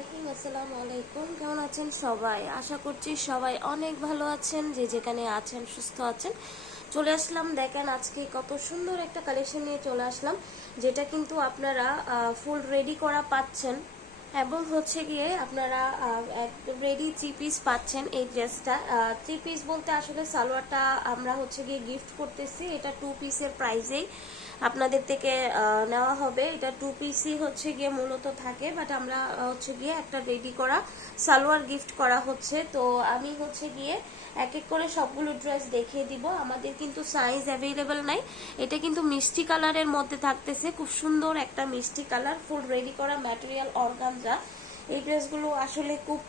রাহিম আসসালামু আলাইকুম। কেমন আছেন সবাই? আশা করছি সবাই অনেক ভালো আছেন, যে যেখানে আছেন, সুস্থ আছেন। চলে আসলাম, দেখেন আজকে কত সুন্দর একটা কালেকশন নিয়ে চলে আসলাম, যেটা কিন্তু আপনারা ফুল রেডি করা পাচ্ছেন। এবং হচ্ছে গিয়ে আপনারা রেডি থ্রি পিস পাচ্ছেন এই ড্রেসটা থ্রি পিস বলতে আসলে সালোয়ারটা আমরা হচ্ছে গিয়ে গিফট করতেছি, এটা টু পিসের প্রাইজেই আপনাদের থেকে নেওয়া হবে। এটা টু পিসই হচ্ছে গিয়ে মূলত থাকে বাট আমরা হচ্ছে গিয়ে একটা রেডি করা সালোয়ার গিফট করা হচ্ছে। তো আমি হচ্ছে গিয়ে এক এক করে সবগুলো ড্রেস দেখিয়ে দিব। আমাদের কিন্তু সাইজ অ্যাভেলেবেল নাই। এটা কিন্তু মিষ্টি কালারের মধ্যে থাকতেছে। খুব সুন্দর একটা মিষ্টি কালার ফুল রেডি করা ম্যাটেরিয়াল অর্গানজা এই ড্রেসগুলো আসলে খুব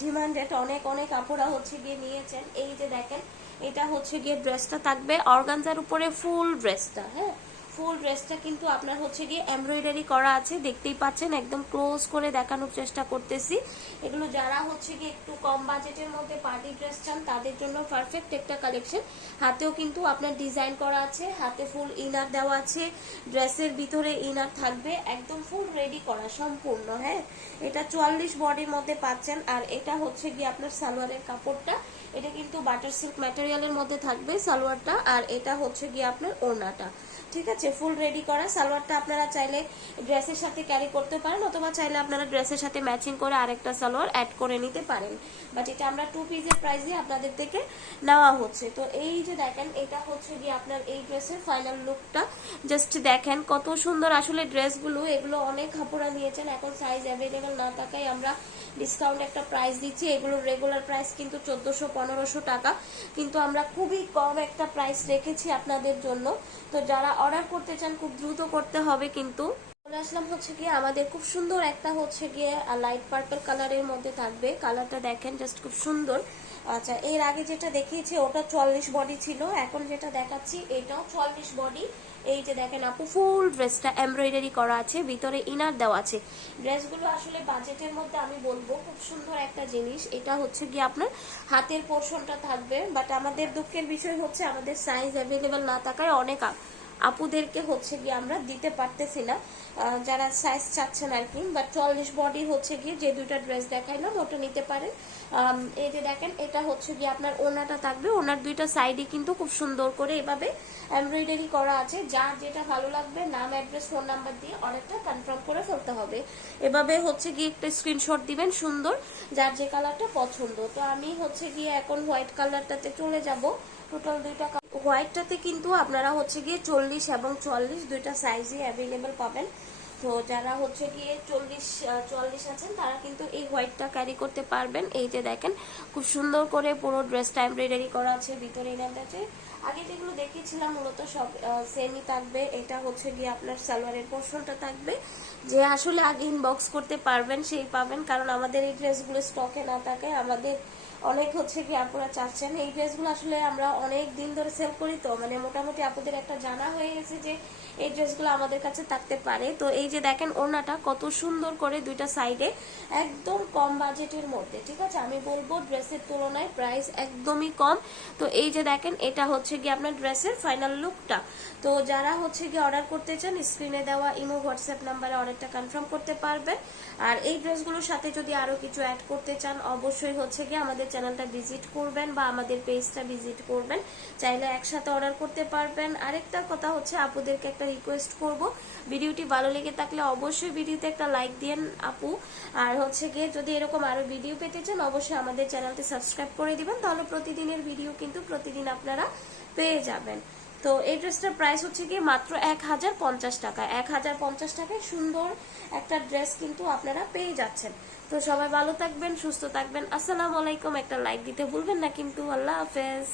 ডিমান্ডেড অনেক অনেক আপুরা হচ্ছে গিয়ে নিয়েছেন। এই যে দেখেন, এটা হচ্ছে গিয়ে ড্রেসটা থাকবে। অর্গানজার উপরে ফুল ড্রেসটা হ্যাঁ? ফুল ড্রেসটা কিন্তু আপনার হচ্ছে গিয়ে এমব্রয়ডারি করা আছে, দেখতেই পাচ্ছেন, একদম ক্লোজ করে দেখানোর চেষ্টা করতেছি। এগুলো যারা হচ্ছে গিয়ে একটু কম বাজেটের মধ্যে পার্টি ড্রেস চান, তাদের জন্য পারফেক্ট একটা কালেকশন হাতেও কিন্তু আপনার ডিজাইন করা আছে, হাতে ফুল ইনার দেওয়া আছে, ড্রেসের ভিতরে ইনার থাকবে, একদম ফুল রেডি করা, সম্পূর্ণ হ্যাঁ? এটা চুয়াল্লিশ বডির মধ্যে পাচ্ছেন, আর এটা হচ্ছে গিয়ে আপনার সালোয়ারের কাপড়টা। এটা কিন্তু বাটার সিল্ক ম্যাটেরিয়ালের মধ্যে থাকবে সালোয়ারটা, আর এটা হচ্ছে গিয়ে আপনার ওড়নাটা। ঠিক আছে? ফুল রেডি করা। সালোয়ারটা আপনারা চাইলে ড্রেসের সাথে ক্যারি করতে পারেন, অথবা চাইলে আপনারা ড্রেসের সাথে ম্যাচিং করে আরেকটা সালোয়ার অ্যাড করে নিতে পারেন। বাট এটা আমরা টু পিসের প্রাইসে আপনাদের থেকে নেওয়া হচ্ছে। তো এই যে দেখেন, এটা হচ্ছে গিয়ে আপনার এই ড্রেসের ফাইনাল লুকটা জাস্ট দেখেন কত সুন্দর আসলে ড্রেসগুলো এগুলো অনেক কাপড়া নিয়েছেন, এখন সাইজ অ্যাভেলেবেল না থাকায় আমরা ডিসকাউন্ট একটা প্রাইস দিচ্ছি। এগুলোর রেগুলার প্রাইস কিন্তু চোদ্দশো, পনেরোশো টাকা। কিন্তু আমরা খুবই কম একটা প্রাইস রেখেছি আপনাদের জন্য। তো যারা অর্ডার করতে চান, খুব দ্রুত করতে হবে কিন্তু। চলে আসলাম হচ্ছে গিয়ে আমাদের খুব সুন্দর একটা হচ্ছে গিয়ে লাইট পার্পল কালারের মধ্যে থাকবে। কালারটা দেখেন জাস্ট খুব সুন্দর। আচ্ছা এর আগে যেটা দেখিয়েছি, ওটা চল্লিশ বডি ছিল। এখন যেটা দেখাচ্ছি, এটাও চল্লিশ বডি এই যে দেখেন আপু ফুল ড্রেসটা এমব্রয়ডারি করা আছে, ভিতরে ইনার দেওয়া আছে। ড্রেসগুলো আসলে বাজেটের মধ্যে আমি বলব, খুব সুন্দর একটা জিনিস। এটা হচ্ছে গিয়ে আপনার হাতের পোর্শনটা থাকবে বাট আমাদের দুঃখের বিষয় হচ্ছে, আমাদের সাইজ অ্যাভেলেবেল না থাকায় অনেক আপুদেরকে হচ্ছে গিয়ে আমরা দিতে পারতেছি না যারা সাইজ চাচ্ছেন আর কি বাট চল্লিশ বডি হচ্ছে গিয়ে যে দুইটা ড্রেস দেখাইলাম ওটা নিতে পারেন। এই যে দেখেন, এটা হচ্ছে গিয়ে আপনার ওনাটা থাকবে। ওনার দুইটা সাইডে কিন্তু খুব সুন্দর করে এভাবে এমব্রয়ডারি করা আছে। যার যেটা ভালো লাগবে, নাম অ্যাড্রেস ফোন নাম্বার দিয়ে অনেকটা কনফার্ম করে ফেলতে হবে। এভাবে হচ্ছে গিয়ে একটা স্ক্রিনশট দিবেন, সুন্দর, যার যে কালারটা পছন্দ। তো আমি হচ্ছে গিয়ে এখন হোয়াইট কালারটাতে চলে যাব। টোটাল দুইটা হোয়াইটটাতে কিন্তু আপনারা হচ্ছে গিয়ে চল্লিশ এবং চল্লিশ দুইটা সাইজই অ্যাভেলেবেল পাবেন। তো যারা হচ্ছে গিয়ে চল্লিশ চল্লিশ আছেন, তারা কিন্তু এই হোয়াইটটা ক্যারি করতে পারবেন। এই যে দেখেন, খুব সুন্দর করে পুরো ড্রেসটা এমব্রয়ডারি করা আছে, ভিতরে আছে। আগে যেগুলো দেখিয়েছিলাম, মূলত সব সেমই থাকবে। এটা হচ্ছে গিয়ে আপনার সালোয়ারের পোর্শনটা থাকবে। যে আসলে আগে ইনবক্স করতে পারবেন, সেই পাবেন। কারণ আমাদের এই ড্রেসগুলো স্টকে না থাকে, আমাদের অনেক হচ্ছে কি আপুরা চাচ্ছেন। এই ড্রেসগুলো আসলে আমরা অনেক দিন ধরে সেল করি তো মানে মোটামুটি আপুদের একটা জানা হয়ে গেছে যে এই ড্রেসগুলো আমাদের কাছে থাকতে পারে। তো এই যে দেখেন ওড়নাটা কত সুন্দর করে দুইটা সাইডে একদম কম বাজেটের মধ্যে, ঠিক আছে? আমি বলব ড্রেসের তুলনায় প্রাইস একদমই কম। তো এই যে দেখেন, এটা হচ্ছে কি আপনার ড্রেসের ফাইনাল লুকটা তো যারা হচ্ছে গিয়ে অর্ডার করতে চান স্ক্রিনে দেওয়া ইমো হোয়াটসঅ্যাপ নাম্বারে অর্ডারটা কনফার্ম করতে পারবেন। আর এই ড্রেসগুলোর সাথে যদি আরও কিছু অ্যাড করতে চান, অবশ্যই হচ্ছে গিয়ে আমাদের চ্যানেলটা ভিজিট করবেন বা আমাদের পেজটা ভিজিট করবেন। চাইলে একসাথে অর্ডার করতে পারবেন। আরেকটা কথা হচ্ছে, আপুদেরকে একটা রিকোয়েস্ট করব। ভিডিওটি ভালো লেগে থাকলে অবশ্যই ভিডিওতে একটা লাইক দিন আপু। আর হচ্ছে গিয়ে যদি এরকম আরও ভিডিও পেতে চান, অবশ্যই আমাদের চ্যানেলটি সাবস্ক্রাইব করে দিবেন। তাহলে প্রতিদিনের ভিডিও কিন্তু প্রতিদিন আপনারা পেয়ে যাবেন। তো এই ড্রেসটার প্রাইস হচ্ছে কি মাত্র এক হাজার পঞ্চাশ টাকা। এক হাজার পঞ্চাশ টাকায় সুন্দর একটা ড্রেস কিন্তু আপনারা পেয়ে যাচ্ছেন। তো সবাই ভালো থাকবেন, সুস্থ থাকবেন। আসসালামু আলাইকুম। একটা লাইক দিতে ভুলবেন না কিন্তু। আল্লাহ হাফেজ।